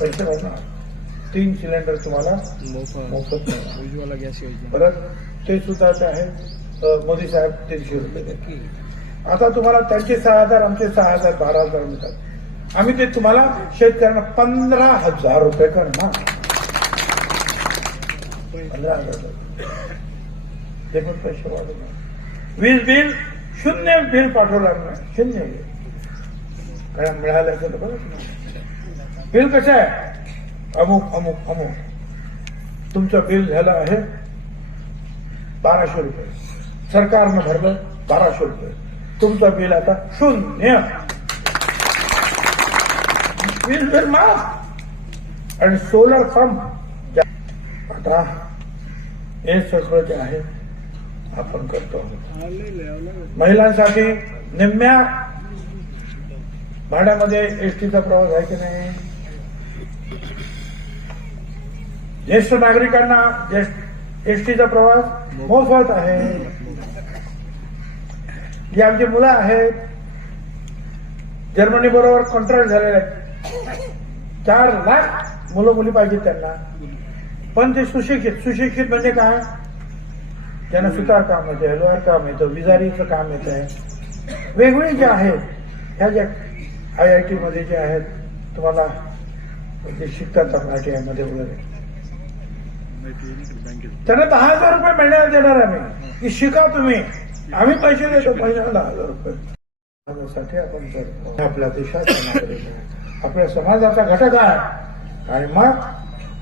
पैसे भरणार तीन सिलेंडर तुम्हाला मोफत. उज्ज्वला गॅस योजना परत ते सुद्धा ते आहे मोदी साहेब तीनशे रुपये. आता तुम्हाला त्यांचे सहा हजार आमचे सहा हजार बारा हजार मिळतात. आम्ही ते तुम्हाला शेतकऱ्यांना पंधरा हजार रुपये करणार. पंधरा हजार रुपये. ते पण पैसे वाढवणार. वीज बिल शून्य बिल पाठवणार नाही. शून्य बिल. काय मिळालं असेल ना. बिल कसं आहे? अमुक अमुक अमुक. तुमचं बिल झालं आहे बाराशे रुपये. सरकारनं भरलं बाराशे रुपये. तुमचं बिल आता शून्य. बिल बिल माफ आणि सोलर पंप आता हे सगळं जे आहे आपण करतो. महिलांसाठी निम्म्या भाड्यामध्ये एसटीचा प्रवास आहे की नाही? ज्येष्ठ नागरिकांना एसटीचा प्रवास मोफत आहे. जी आमची मुलं आहेत. जर्मनी बरोबर कॉन्ट्रॅक्ट झालेले आहेत चार लाख मुलं मुली पाहिजेत त्यांना. पण ते सुशिक्षित सुशिक्षित म्हणजे काय? त्यांना सुतार काम येतं हलवार काम येतं विजारीचं काम येत आहे वेगवेगळी जे आहेत ह्या ज्या आय आय टी मध्ये जे आहेत तुम्हाला ते शिकतात आय आयमध्ये वगैरे. त्यांना दहा हजार रुपये महिन्याला देणार आम्ही. की शिका तुम्ही. आम्ही पैसे देतो. महिन्याला दहा हजार रुपये. समाजासाठी आपण करतो आपल्या देशात. आपल्या समाजाचा घटक आहे. आणि मग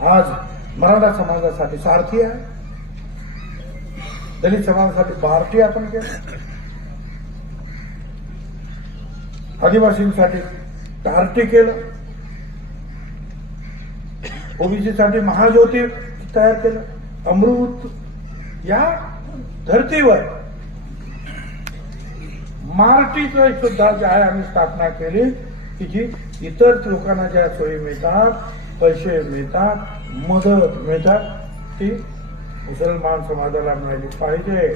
आज मराठा समाजासाठी सारथी आहे. दलित समाजासाठी भारतीय आपण केलं. आदिवासींसाठी टार्टी केलं. ओबीसीसाठी महाज्योती तयार केलं. अमृत या धर्तीवर. मार्टीचं सुद्धा जे आहे आम्ही स्थापना केली की जी इतर लोकांना ज्या सोयी मिळतात पैसे मिळतात मदत मिळतात ती मुसलमान समाजाला मिळाली पाहिजे.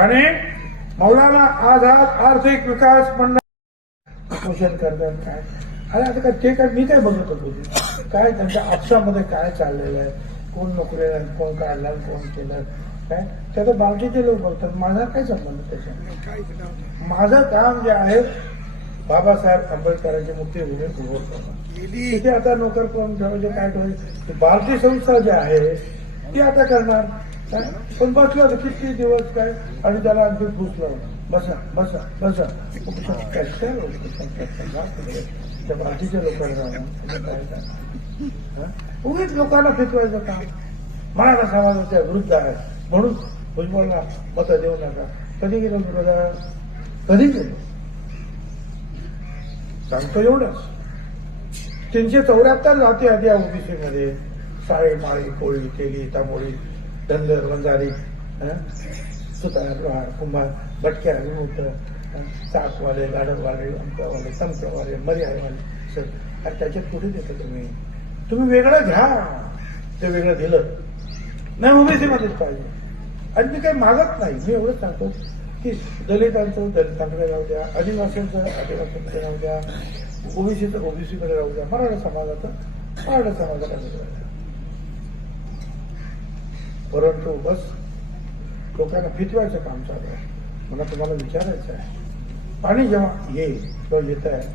आणि मौलाना आझाद आर्थिक विकास मंडळ पोषण करतात काय? अरे आता काय ते काय मी काय बघत होतो? काय त्यांच्या आपसामध्ये काय चाललेलं आहे? कोण नोकरीला कोण काढला कोण केलं काय? ते तर बाकीचे लोक बघतात. माझा काय संबंध त्याच्या माझं काम जे आहे बाबासाहेब आंबेडकरांची उभं करणं तिथे आता नोकर कोण ठेवायचे काय ठेवायचे? भारतीय संस्था जी आहे ती आता करणार. काय? पण बसलं किती दिवस काय? आणि त्याला आणखी घुसलं बसा बसा बसा. त्या बाकीच्या लोकांना? उगीच लोकांना फितवायचं काम. मराठा समाजाच्या विरुद्ध आहे. म्हणून भुजबळला मत देऊ नका. कधी गेलो विरोधात कधी गेलो? सांगतो एवढंच. तीनशे चौऱ्याहत्तर जाती आधी या ओबीसीमध्ये. साळे माळी कोळी केली तांबोळी धनगर वंजारी सुतार कुंभार भटक्या विमुक्त चाकवाले गाडरवाले अंकवाले समकवाले मर्यादवाले सर. आणि त्याच्यात कुठे देता तुम्ही? तुम्ही वेगळं घ्या. ते वेगळं दिलं. नाही ओबीसी मध्येच पाहिजे. आणि मी काही मागत नाही. मी एवढंच सांगतो की दलितांचं दलितांकडे राहू द्या आदिवासींचं आदिवासींकडे राहू द्या ओबीसीचं ओबीसीकडे राहू द्या. मराठा समाजाचं मराठा समाजाकडे राहू द्या. परंतु बस लोकांना फितवायचं काम चालू आहे. मला तुम्हाला विचारायचं आहे. पाणी जेव्हा येईल किंवा येत आहे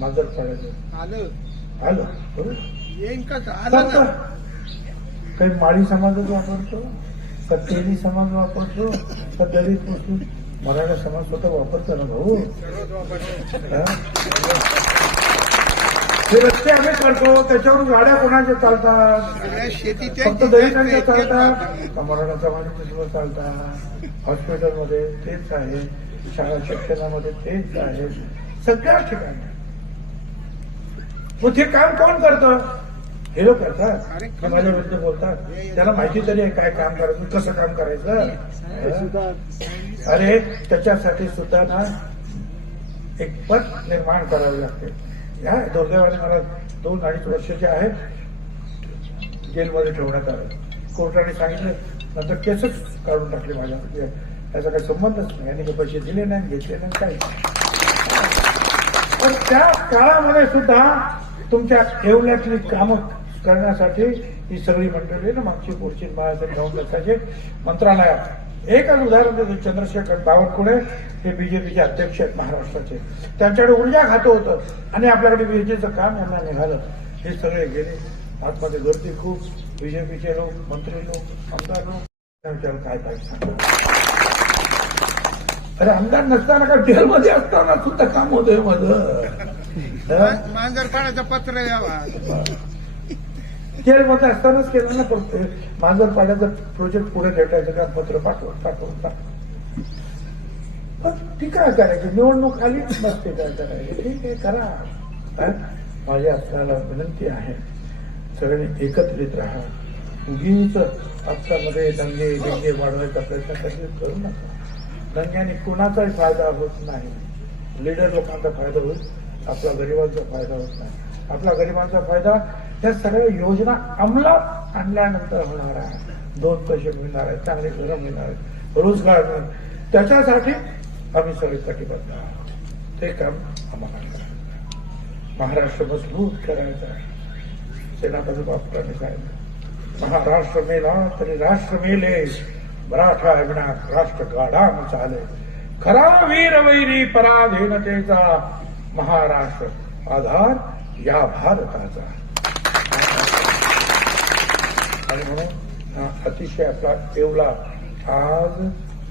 माजर पाण्याचं आलं. आलं. बरोबर? येईन का. काही माळी समाजच वापरतो का तेली समाज वापरतो का दलित मुस्लिम मराठा समाज स्वतः वापरतो ना भाऊ? हा? रस्ते आम्ही करतो त्याच्यावर गाड्या कोणाच्या चालतात? फक्त दलितांच्या चालतात का मराठा समाजाच्या सुद्धा चालतात? हॉस्पिटलमध्ये तेच आहे शाळा शिक्षणामध्ये तेच आहे सगळ्या ठिकाणी. मग ते काम कोण करतं? हे लोक करतात. माझ्या विरुद्ध बोलतात. त्याला माहिती तरी आहे काय काम करायचं कसं काम करायचं? अरे त्याच्यासाठी सुद्धा ना एक पद निर्माण करावे लागते. या दुर्दैवाने मला दोन अडीच वर्षाचे आहेत. जेलमध्ये ठेवण्यात आलं. कोर्टाने सांगितलं नंतर केसच काढून टाकले माझ्या त्याचा काही संबंधच नाही. यांनी काही पैसे दिले नाही घेतले नाही काही पण त्या काळामध्ये सुद्धा तुमच्या येवल्यातली कामं करण्यासाठी ही सगळी मंडळी ना मागची पुढची महाराष्ट्र घेऊन बसायचे मंत्रालयात. एकच उदाहरण देतो चंद्रशेखर बावनकुळे हे बीजेपीचे अध्यक्ष आहेत महाराष्ट्राचे. त्यांच्याकडे ऊर्जा खातं होतं आणि आपल्याकडे विजेचं काम यांना निघालं. हे सगळे गेले. आतमध्ये गर्दी खूप. बीजेपीचे लोक मंत्री लोक आमदार लोक. विचार काय पाहिजे अरे आमदार नसताना का जेलमध्ये असताना सुद्धा काम होतंय माझं. मांजरपाण्याचं पत्र यावा. जेलमध्ये असतानाच केलं ना पण मांजर पाड्याचं प्रोजेक्ट पुढे भेटायचं का? पत्र पाठवून पाठवून पाठवून पण ती काय निवडणूक आली नसते काय करायचं? ठीक आहे करा. माझी आपल्याला विनंती आहे सगळ्यांनी एकत्रित राहा. उगीच आपल्यामध्ये दंगे दंगे वाढवायचा प्रयत्न कधीच करू नका. दंग्याने कोणाचाही फायदा होत नाही. लीडर लोकांचा फायदा होईल आपला गरिबांचा फायदा होत नाही. आपला गरिबांचा फायदा त्या सगळ्या योजना अंमलात आणल्यानंतर होणार आहे. दोन पैसे मिळणार आहेत चांगले घरं मिळणार आहेत रोजगार मिळणार त्याच्यासाठी आम्ही सगळे कटिबद्ध आहोत. ते काम आम्हाला करायचं महाराष्ट्र मजबूत करायचं आहे. सेनापती बापटाने सांगितलं. महाराष्ट्र मेला तरी राष्ट्र मेले. मराठा विना राष्ट्र गाढा चाले. खरा वीर वैरी पराधीनतेचा महाराष्ट्र आधार या भारताचा आणि म्हणून अतिशय आपला येवला आज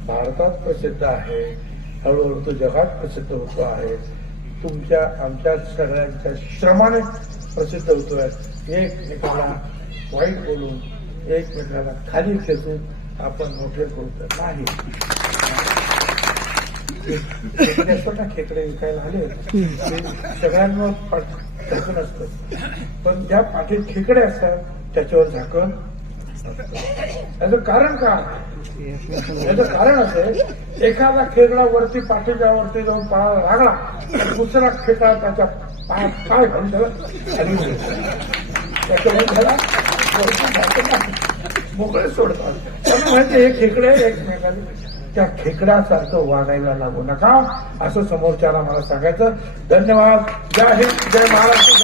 भारतात प्रसिद्ध आहे. हळूहळू तो जगात प्रसिद्ध होतो आहे. तुमच्या आमच्या सगळ्यांच्या श्रमाने प्रसिद्ध होतोय. एकमेकाला वाईट बोलून एकमेकाला खाली खेचून आपण मोठे होत नाही. खेकडे ना खेकडे विकायला आले सगळ्यांवर झाकण असतं. पण ज्या पाठीत खेकडे असतात त्याच्यावर झाकण याचं कारण काय? याचं कारण असं एखादा खेकडा वरती पाठीच्या वरती जाऊन पळायला लागला तर दुसरा खेकडा त्याच्या पायात काय घालून त्याला त्याच्यामुळे त्याला मोकळे सोडतात त्यांना माहिती हे खेकडे एकमेकांनी त्या खेकड्यासारखं वागायला लागू नका असं समोरच्याला मला सांगायचं. धन्यवाद. जय हिंद. जय महाराष्ट्र.